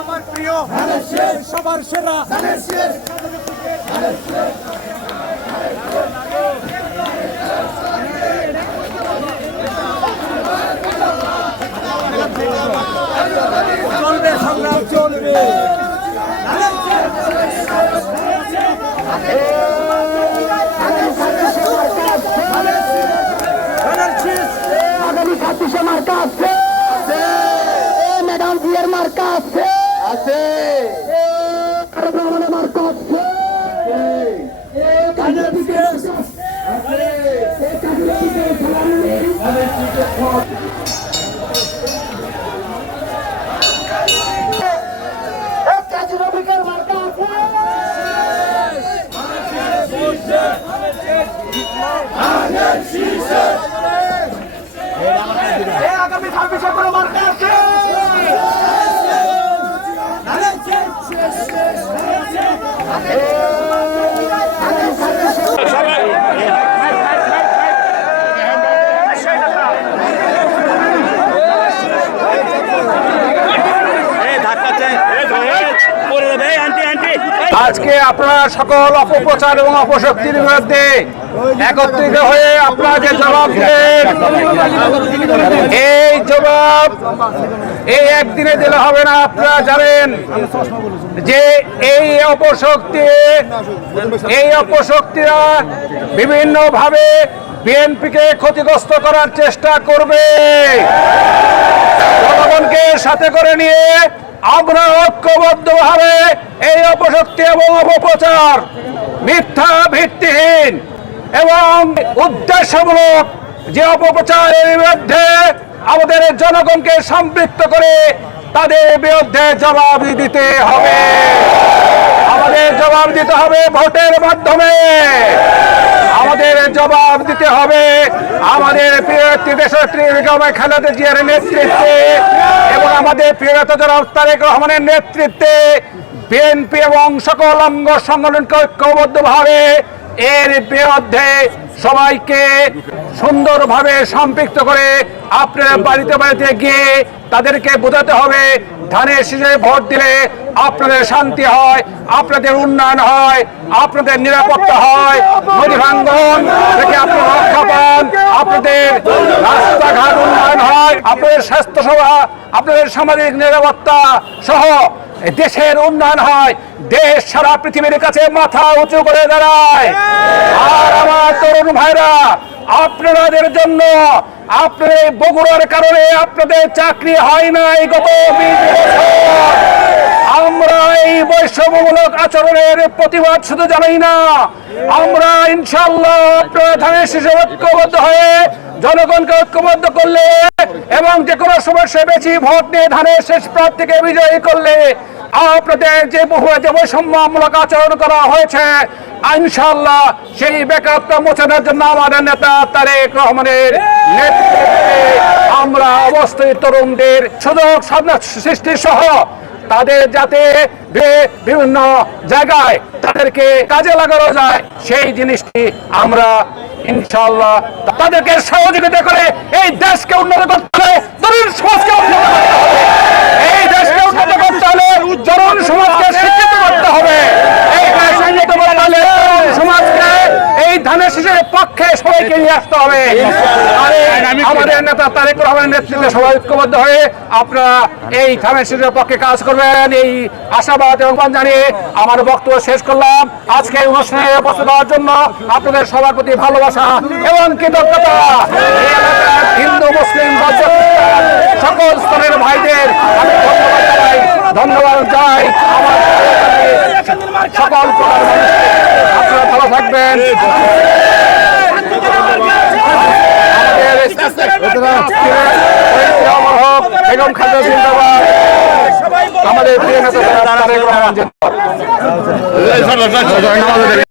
আমার প্রিয় সবার সেরা। চলবে, সংগ্রাম চলবে। আগামী ছাব্বিশে মার্কা আছে। ম্যাডাম জিয়ার মার্কা আছে। আছে মার্কা আছে আগামী আজকে আপনারা সকল অপপ্রচার এবং অপশক্তির বিরুদ্ধে একত্রিত হয়ে আপনারা যে জবাব দিলেন, এই জবাব এই একদিনে দিলে হবে না, আপনারা জানেন যে এই অপশক্তি, এই অপশক্তিরা বিভিন্নভাবে বিএনপিকে ক্ষতিগ্রস্ত করার চেষ্টা করবে। জনগণকে সাথে করে নিয়ে আমরা ঐক্যবদ্ধভাবে এই অপশক্তি এবং অপপ্রচার মিথ্যা ভিত্তিহীন এবং উদ্দেশ্যমূলক যে অপপ্রচারের বিরুদ্ধে আমাদের জনগণকে সম্পৃক্ত করে তাদের বিরুদ্ধে জবাব দিতে হবে। আমাদের জবাব দিতে হবে ভোটের মাধ্যমে। আমাদের জবাব দিতে হবে। আমাদের প্রিয় দেশত্রী বেগমে খালেদা জিয়ার নেতৃত্বে এবং আমাদের প্রিয় জনাব তারেক রহমানের নেতৃত্বে বিএনপি এবং সকল অঙ্গ সংগঠনকে ঐক্যবদ্ধভাবে এর বিরুদ্ধে সবাইকে সুন্দরভাবে সম্পৃক্ত করে আপনারা বাড়িতে বাড়িতে গিয়ে তাদেরকে বোঝাতে হবে ধানের শীষে ভোট দিলে আপনাদের শান্তি হয়, আপনাদের উন্নয়ন হয়, আপনাদের নিরাপত্তা হয়। নদী ভাঙ্গন থেকে আপনারা রক্ষা পান, আপনাদের রাস্তাঘাট উন্নয়ন হয়, আপনাদের স্বাস্থ্যসেবা, আপনাদের সামাজিক নিরাপত্তা সহ দেশের উন্নয়ন হয়। দেশ সারা পৃথিবীর কাছে মাথা উঁচু করে দাঁড়ায়। আর আমার তরুণ ভাইরা, আপনাদের জন্য আপনাদের বগুড়ার কারণে আপনাদের চাকরি হয় নাই গত আমরা এই বৈষম্যমূলক আচরণের প্রতিবাদ শুধু জানাই না, আমরা ইনশাল্লাহ প্রধানের শিশু ঐক্যবদ্ধ হয়ে জনগণকে ঐক্যবদ্ধ করলে এবং যে কোনো সমস্যা বেশি ভোট নিয়ে ধানের শেষ প্রার্থীকে বিজয়ী করলে আপনাদের যে যে বৈষম্যমূলক আচরণ করা হয়েছে ইনশাল্লাহ সেই বেকারত্ব মোছানোর জন্য আমাদের নেতা তারেক রহমানের নেতৃত্বে আমরা অবস্থিত তরুণদের সুযোগ সৃষ্টি সহ তাদের যাতে বিভিন্ন জায়গায় তাদেরকে কাজে লাগানো যায়, সেই জিনিসটি আমরা ইনশাল্লাহ তাদেরকে সহযোগিতা করে এই দেশকে উন্নত করতে হবে এই দেশকে উন্নত করতে হলে তরুণ সমাজকে শিক্ষিত করতে হবে এই দেশ উন্নত করতে হলে তরুণ সমাজকে এই ধানের শিশুর পক্ষে সবাই সবাইকে নিয়ে আসতে হবে। আমাদের নেতা তারেক রহমানের নেতৃত্বে সবাই ঐক্যবদ্ধ হয়ে আপনারা এই থামের পক্ষে কাজ করবেন। এই আশাবাদ এবং জানিয়ে আমার বক্তব্য শেষ করলাম। আজকে অনুষ্ঠানে উপস্থিত হওয়ার জন্য আপনাদের সবার প্রতি ভালোবাসা এবং কৃতজ্ঞতা। হিন্দু মুসলিম সকল স্তরের ভাইদের আমি ধন্যবাদ জানাই। ধন্যবাদ জানাই আমার সকল প্রকার মানুষকে। আপনারা ভালো থাকবেন। বেগম খালেদা জিন্দাবাদ। আমাদের প্রিয় নেতা তারেক রহমান জিন্দাবাদ।